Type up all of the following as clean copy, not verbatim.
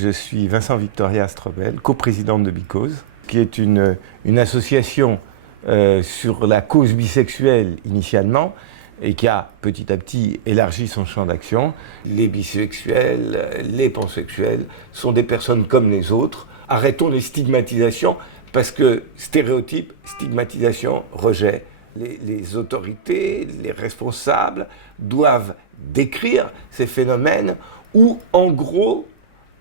Je suis Vincent Victoria Strobel, coprésidente de Because, qui est une association sur la cause bisexuelle initialement et qui a petit à petit élargi son champ d'action. Les bisexuels, les pansexuels sont des personnes comme les autres. Arrêtons les stigmatisations parce que stéréotypes, stigmatisation, rejet. Les autorités, les responsables doivent décrire ces phénomènes où, en gros,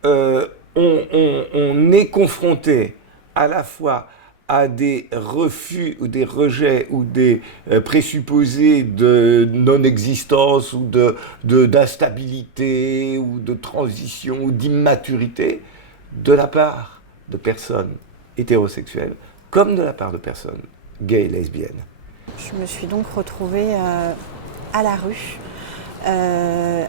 on est confronté à la fois à des refus ou des rejets ou des présupposés de non-existence ou d'instabilité ou de transition ou d'immaturité de la part de personnes hétérosexuelles comme de la part de personnes gays et lesbiennes. Je me suis donc retrouvée à la rue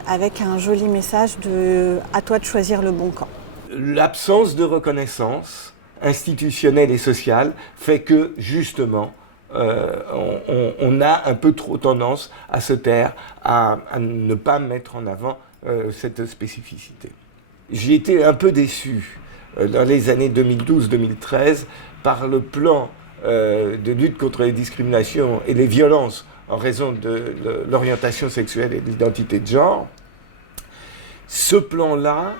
avec un joli message de « à toi de choisir le bon camp ». L'absence de reconnaissance institutionnelle et sociale fait que, justement, on a un peu trop tendance à se taire, à ne pas mettre en avant cette spécificité. J'ai été un peu déçu dans les années 2012-2013 par le plan de lutte contre les discriminations et les violences en raison de l'orientation sexuelle et de l'identité de genre. Ce plan-là,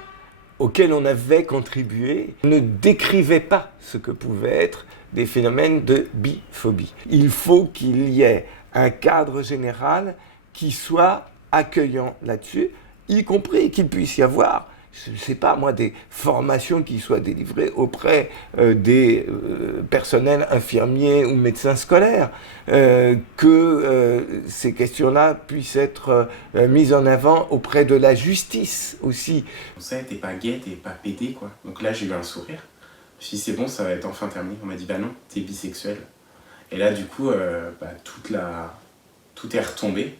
auquel on avait contribué, ne décrivait pas ce que pouvaient être des phénomènes de biphobie. Il faut qu'il y ait un cadre général qui soit accueillant là-dessus, y compris qu'il puisse y avoir, je ne sais pas moi, des formations qui soient délivrées auprès des personnels infirmiers ou médecins scolaires, que ces questions-là puissent être mises en avant auprès de la justice aussi. Ça, t'es pas gay, t'es pas pédé, quoi. Donc là, j'ai eu un sourire. Je me suis dit, c'est bon, ça va être enfin terminé. On m'a dit, bah non, t'es bisexuel. Et là, du coup, tout est retombé.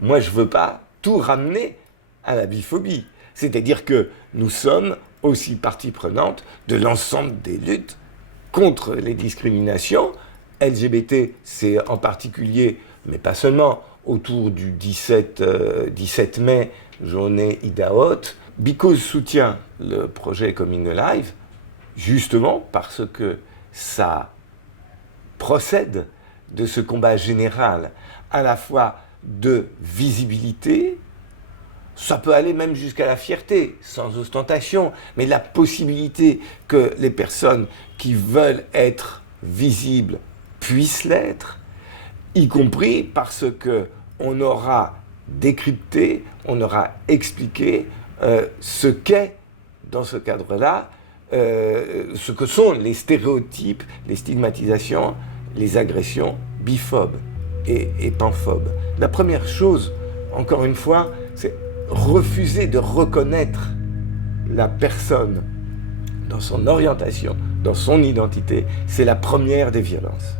Moi, je veux pas tout ramener à la biphobie. C'est-à-dire que nous sommes aussi partie prenante de l'ensemble des luttes contre les discriminations. LGBT, c'est en particulier, mais pas seulement, autour du 17 mai, journée Idaho. Because soutient le projet Coming Alive, justement parce que ça procède de ce combat général, à la fois de visibilité. Ça peut aller même jusqu'à la fierté, sans ostentation, mais la possibilité que les personnes qui veulent être visibles puissent l'être, y compris parce qu'on aura décrypté, on aura expliqué ce qu'est, dans ce cadre-là, ce que sont les stéréotypes, les stigmatisations, les agressions biphobes et panphobes. La première chose, encore une fois, c'est refuser de reconnaître la personne dans son orientation, dans son identité, c'est la première des violences.